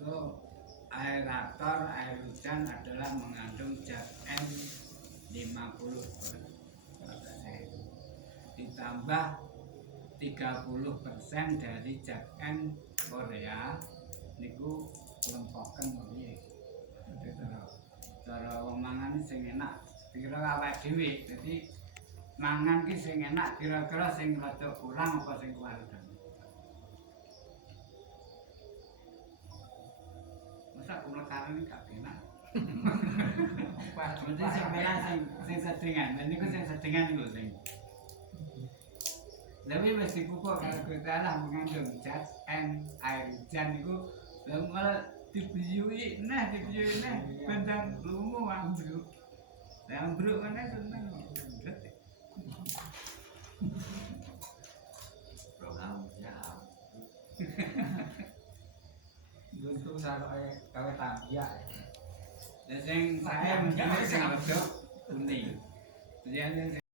itu aerator air hujan adalah mengandung zat N50% ditambah 30% dari zat N Korea niku kelompokan piye. Cara wong mangan sing enak kira awake dhewe. Dadi mangan ki sing enak kira-kira sing rada kurang apa sing kualitas. Masa kula karen gak enak. Berarti sing enak sing sedengan. Niku sing sedengan niku sing. Tapi wis dipupuk karo Gusti Allah mengandung zat N air hujan niku lha malah dibiyui neh bentang lungo ambruk. Lah ambruk kan seneng. Programnya untuk saroke kawe tambia. Lah sing sae mesti sing wedok kuning. Jadi